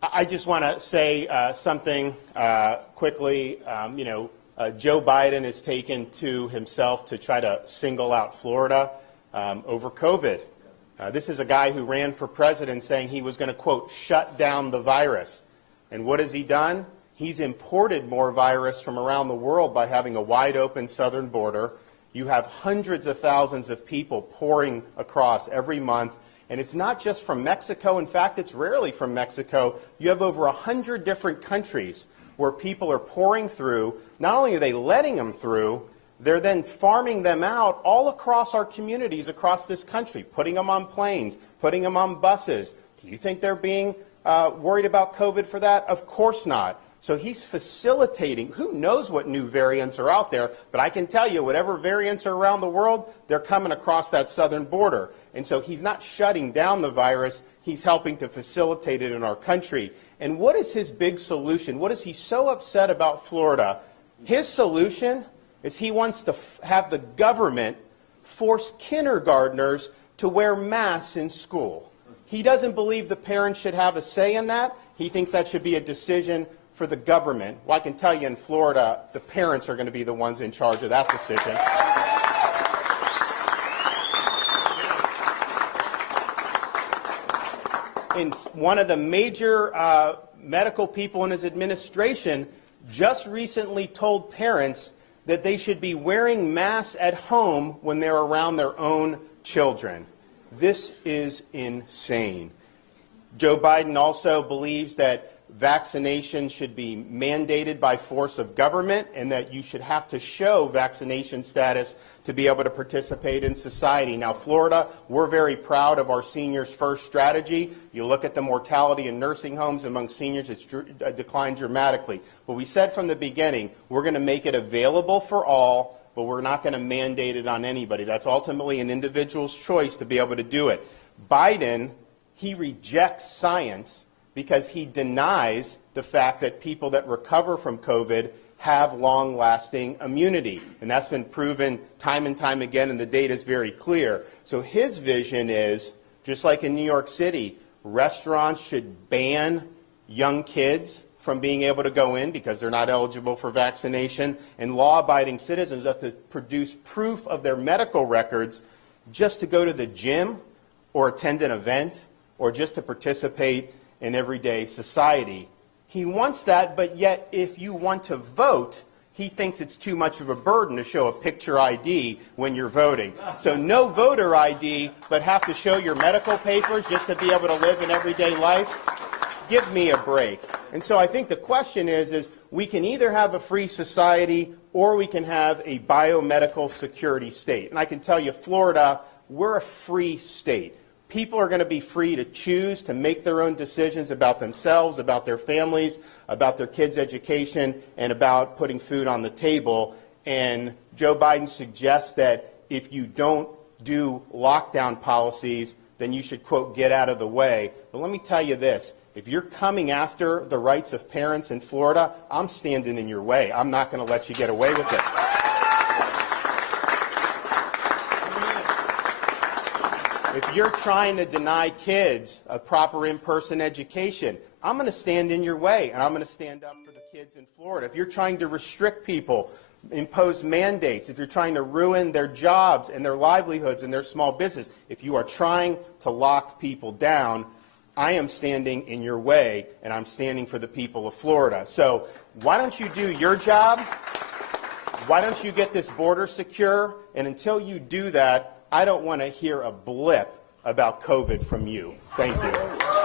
I just want to say something quickly. Joe Biden has taken to himself to try to single out Florida over COVID. This is a guy who ran for president saying he was going to, quote, shut down the virus. And what has he done? He's imported more virus from around the world by having a wide open southern border. You have hundreds of thousands of people pouring across every month. And it's not just from Mexico. In fact, it's rarely from Mexico. You have over 100 different countries where people are pouring through. Not only are they letting them through, they're then farming them out all across our communities across this country, putting them on planes, putting them on buses. Do you think they're being worried about COVID for that? Of course not. So he's facilitating. Who knows what new variants are out there, but I can tell you whatever variants are around the world, they're coming across that southern border. And so he's not shutting down the virus, he's helping to facilitate it in our country. And what is his big solution? What is he so upset about Florida? His solution is he wants to have the government force kindergartners to wear masks in school. He doesn't believe the parents should have a say in that. He thinks that should be a decision for the government. Well, I can tell you in Florida, the parents are going to be the ones in charge of that decision. And one of the major medical people in his administration just recently told parents that they should be wearing masks at home when they're around their own children. This is insane. Joe Biden also believes that vaccination should be mandated by force of government and that you should have to show vaccination status to be able to participate in society. Now, Florida, we're very proud of our Seniors First strategy. You look at the mortality in nursing homes among seniors, it's declined dramatically. But we said from the beginning, we're going to make it available for all, but we're not going to mandate it on anybody. That's ultimately an individual's choice to be able to do it. Biden, he rejects science because he denies the fact that people that recover from COVID have long-lasting immunity. And that's been proven time and time again, and the data is very clear. So his vision is, just like in New York City, restaurants should ban young kids from being able to go in because they're not eligible for vaccination, and law-abiding citizens have to produce proof of their medical records just to go to the gym or attend an event or just to participate in everyday society. He wants that, but yet if you want to vote, he thinks it's too much of a burden to show a picture ID when you're voting. So no voter ID, but have to show your medical papers just to be able to live an everyday life? Give me a break. And so I think the question is we can either have a free society or we can have a biomedical security state. And I can tell you, Florida, we're a free state. People are going to be free to choose to make their own decisions about themselves, about their families, about their kids' education, and about putting food on the table. And Joe Biden suggests that if you don't do lockdown policies, then you should, quote, get out of the way. But let me tell you this. If you're coming after the rights of parents in Florida, I'm standing in your way. I'm not going to let you get away with it. If you're trying to deny kids a proper in-person education, I'm going to stand in your way, and I'm going to stand up for the kids in Florida. If you're trying to restrict people, impose mandates, if you're trying to ruin their jobs and their livelihoods and their small business, if you are trying to lock people down, I am standing in your way, and I'm standing for the people of Florida. So why don't you do your job? Why don't you get this border secure? And until you do that, I don't want to hear a blip about COVID from you. Thank you.